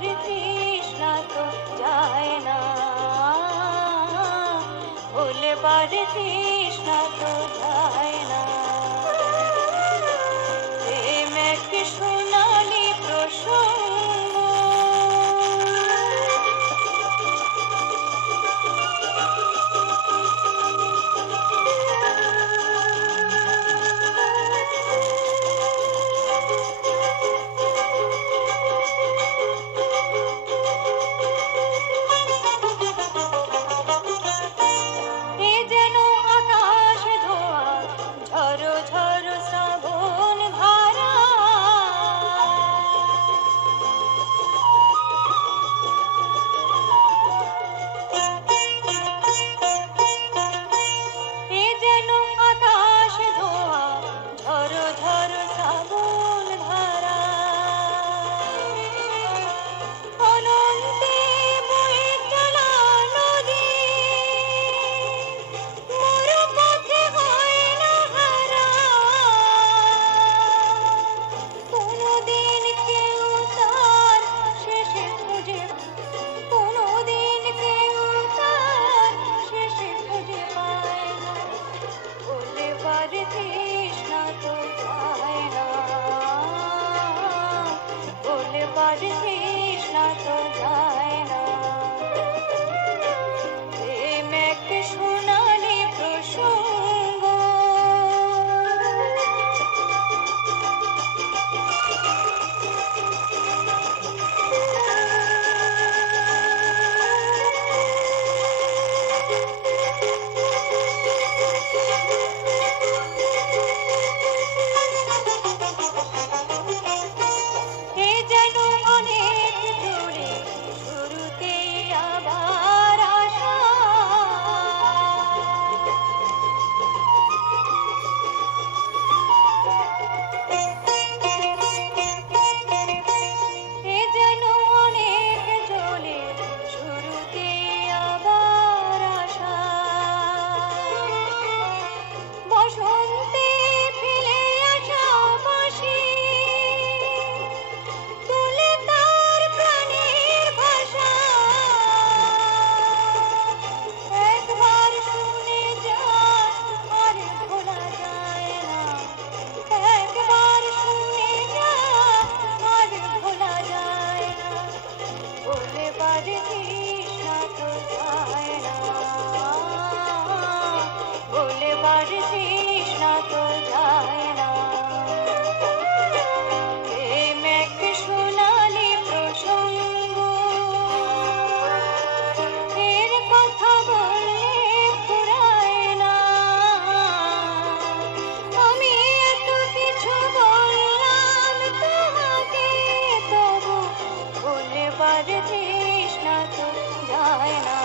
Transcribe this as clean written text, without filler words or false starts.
তৃষ্ণা তো যায় না, ভুলবার তৃষ্ণা তো যায় না। প্রেম এক সোনালি প্রসঙ্গ, এ যেন আকাশ ধোয়া ঝরো ঝরো শ্রাবণ ধারা। এ যেন আকাশ ধোয়া ঝরো ঝরো শ্রাবণ ধারা। অনন্তে বয়ে চলা নদী, মোর পথে হয় না হারা। কোনদিন কেউ তার শেষে খুঁজে, কোনদিন কেউ তার শেষে খুঁজে পায় না। বলবার তৃষ্ণা তো যায় না, বলবার তৃষ্ণা তো যায় না। প্রেম এক সোনালি প্রসঙ্গ, এ যেন অনেক দূরে শুরুতে আবার আসা। এ যেন অনেক জলে শুরুতে আবার আসা। বসন্তে ফেলে আসা বাঁশি তুলে তার প্রাণের ভাষা। একবার শুনে যায় আর ভোলা যায় না, একবার শুনে যায় আর ভোলা যায় না। বলবার তৃষ্ণা তো যায় না, বলবার তৃষ্ণা তো যায় না। প্রেম এক সোনালি প্রসঙ্গ, এর কথা বললে ফুরায় না। আমি এত কিছু বললাম তোমাকে, তবু বলবার তৃষ্ণা তো যায় না।